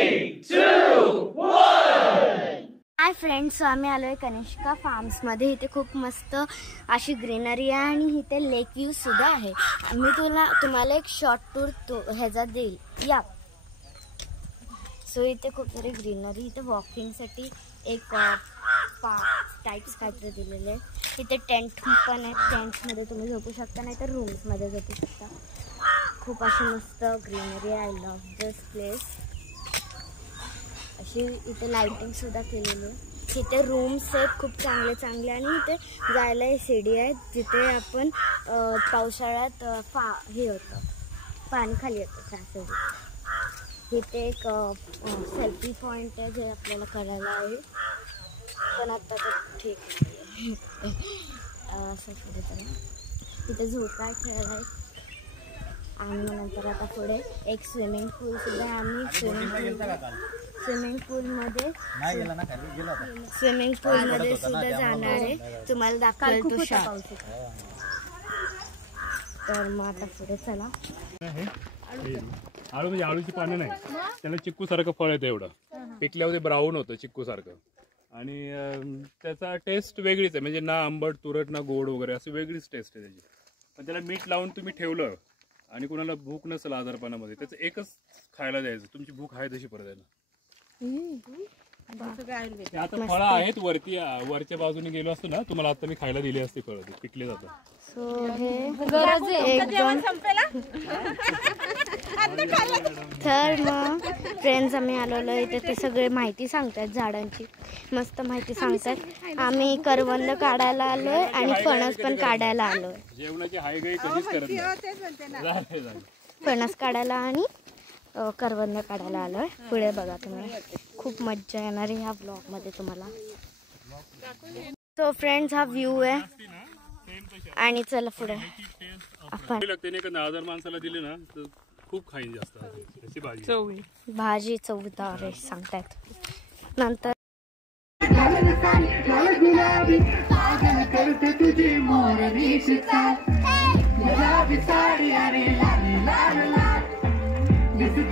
3, 2, 1. Hi friends, आम्ही आलोय Kanishka farms मध्ये। इथे खूप मस्त अशी ग्रीनरी आहे आणि इथे लेक व्ह्यू सुद्धा आहे। मी तुम्हाला एक शॉर्ट टूर ह्याचा देईल या। सो इथे खूप सारी ग्रीनरी, इथे वॉकिंग साठी एक पार्क टाइप्स काहीतरी दिलेले आहे। इथे टेंट पण आहे, टेंट मध्ये तुम्ही झोपू शकता, नाही तर रूम्स मध्ये झोपू शकता। खूप अशी मस्त ग्रीनरी आहे। I love this place. अशी इथे लाइटिंग सुद्धा केलेली आहे। इथे रूम्स आहेत खूप चांगले चांगले आणि इथे जायला सीडी आहे जिथे आपण पावसाळ्यात हे होतं, पाणी खाली येतं त्या सीडी। इथे एक सेल्फी पॉइंट आहे जे आपल्याला करायला आहे, पण आता तर ठीक नाही असं पुढे चला। इथे झोका खेळायला आहे आणि नंतर आता पुढे एक स्विमिंग पूल सुद्धा आहे। आम्ही स्विमिंग पूल मध्ये सुद्धा जाणार आहे, तुम्हाला दाखवेल तो शॉट। तर मग आता पुढे चला। आळू म्हणजे आळूची पानं नाही, त्याला चिक्कू सारखं फळ येतं, एवढं पिकल्यावर ते ब्राऊन होतं चिक्कू सारखं आणि त्याचा टेस्ट वेगळीच आहे, म्हणजे ना आंबट तुरट ना गोड वगैरे, असं वेगळीच टेस्ट आहे त्याची। पण त्याला मीठ लावून तुम्ही ठेवलं आणि कुणाला भूक नसेल आजारपणामध्ये, त्याचं एकच खायला द्यायचं, तुमची भूक आहे तशी परत यायला। आता फळं आहेत वरती, वरच्या बाजूने गेलो असतो ना, तुम्हाला आता मी खायला दिली असते फळं, ते पिकले जातात। सो हे तर मग फ्रेंड्स आम्ही आलेलो इथे, ते सगळे माहिती सांगतात झाडांची, मस्त माहिती सांगतात। आम्ही करवंद काढायला आलोय आणि फणस पण काढायला आलोय। जेवणाची हायगाई कधीच करत नाही, फणस काढायला आणि करवंद काढायला आलोय। पुढे बघा तुम्ही, खूप मज्जा येणार आहे ह्या ब्लॉग मध्ये तुम्हाला। सो फ्रेंड्स हा व्ह्यू आहे आणि चला पुढे आपण आजार माणसाला दिले ना तर खूप खाईन जास्त भाजी चवदार आहे सांगतात। नंतर This is